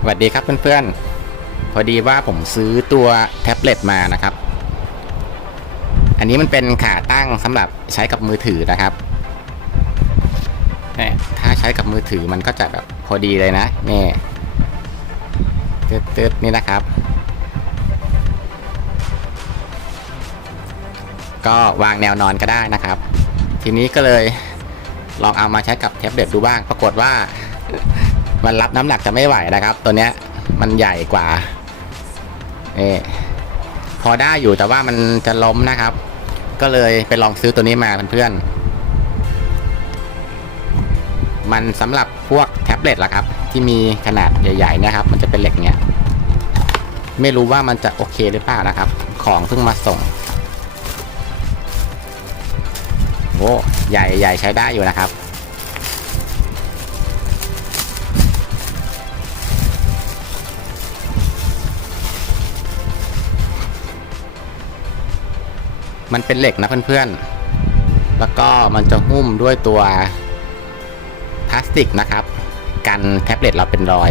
สวัสดีครับเพื่อนๆ พอดีว่าผมซื้อตัวแท็บเล็ตมานะครับ อันนี้มันเป็นขาตั้งสำหรับใช้กับมือถือนะครับนี่ถ้าใช้กับมือถือมันก็จะแบบพอดีเลยนะนี่ตึ๊ดๆนี่นะครับ ก็วางแนวนอนก็ได้นะครับ ทีนี้ก็เลยลองเอามาใช้กับแท็บเล็ตดูบ้าง ปรากฏว่า มันรับน้ำหนักจะไม่ไหวนะครับ ตัวเนี้ยมันใหญ่กว่านี่พอได้อยู่แต่ว่ามันจะล้มนะครับ ก็เลยไปลองซื้อตัวนี้มาเพื่อนๆมันสำหรับพวกแท็บเล็ตละครับ ที่มีขนาดใหญ่ๆนะครับ มันจะเป็นเหล็กเนี้ยไม่รู้ว่ามันจะโอเคหรือเปล่านะครับ ของเพิ่งมาส่งโอ้ใหญ่ใหญ่ใช้ได้อยู่นะครับ มันเป็นเหล็กนะเพื่อนๆ แล้วก็มันจะหุ้มด้วยตัวพลาสติกนะครับ กันแท็บเล็ตเราเป็นรอย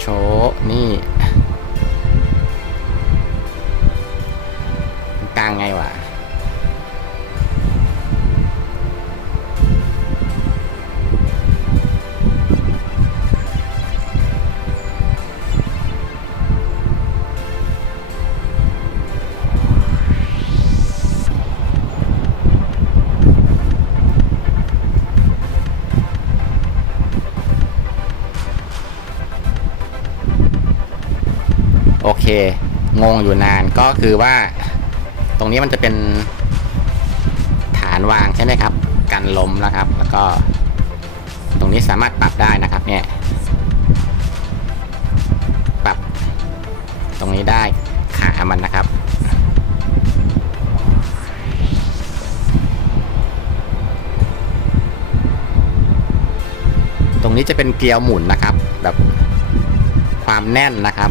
โชนี่ กลางไงวะ งงอยู่นานก็คือว่า ตรงนี้มันจะเป็นฐานวางใช่ไหมครับ กันลมนะครับ แล้วก็ ตรงนี้สามารถปรับได้นะครับ เนี่ย ปรับ ตรงนี้ได้ขามันนะครับตรงนี้จะเป็นเกลียวหมุนนะครับ แบบความแน่นนะครับ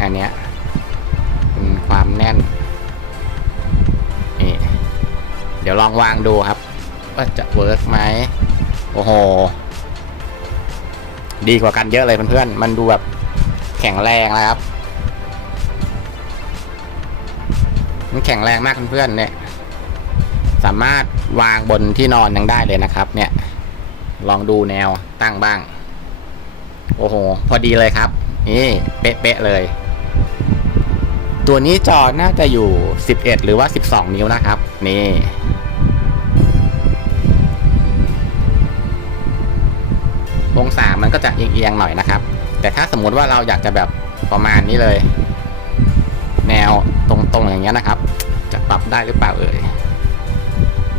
อันเนี้ยเป็นความแน่นนี่เดี๋ยวลองวางดูครับ ว่าจะเวิร์กไหมโอ้โห ดีกว่ากันเยอะเลยเพื่อนๆ มันดูแบบแข็งแรงนะครับ มันแข็งแรงมากเพื่อนๆเนี่ย สามารถวางบนที่นอนยังได้เลยนะครับ เนี่ย ลองดูแนวตั้งบ้าง โอ้โห พอดีเลยครับ นี่ เป๊ะๆเลย ตัวนี้จอน่าจะอยู่ 11 หรือว่า 12 นิ้วนะครับ นี่องศามันก็จะเอียงๆหน่อยนะครับ แต่ถ้าสมมุติว่าเราอยากจะแบบประมาณนี้เลย แนวตรงๆอย่างเงี้ยนะครับ จะปรับได้หรือเปล่าเอ่ย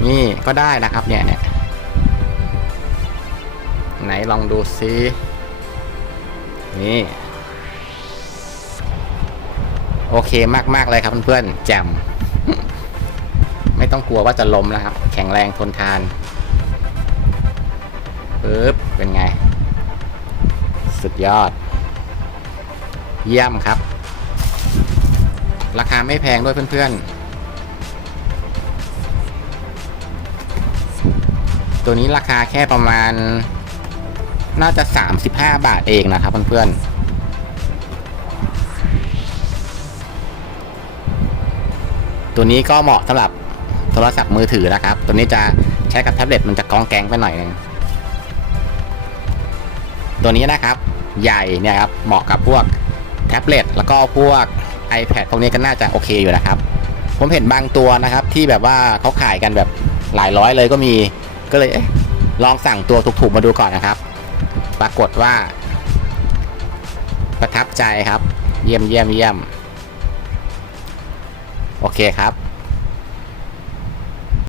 นี่ก็ได้นะครับเนี่ยเนี่ยไหนลองดูซินี่ โอเคมากๆเลยครับเพื่อนๆแจ่มไม่ต้องกลัวว่าจะล้มนะครับ แข็งแรงทนทานปึ๊บเป็นไง สุดยอด เยี่ยมครับ ราคาไม่แพงด้วยเพื่อนๆ ตัวนี้ราคาแค่ประมาณ น่าจะ 35 บาทเองนะครับเพื่อนๆ ตัวนี้ก็เหมาะสำหรับโทรศัพท์มือถือนะครับ ตัวนี้จะใช้กับแท็บเล็ตมันจะกองแกงไปหน่อยนึงตัวนี้นะครับ ใหญ่เนี่ยครับเหมาะกับพวกแท็บเล็ตแล้วก็พวก iPad พวกนี้ก็น่าจะโอเคอยู่นะครับ ผมเห็นบางตัวนะครับที่แบบว่าเขาขายกันแบบหลายร้อยเลยก็มีก็เลยเอลองสั่งตัวถูกๆมาดูก่อนนะครับ ปรากฏว่า ประทับใจครับ เยี่ยมเยี่ยมเยี่ยม โอเคครับ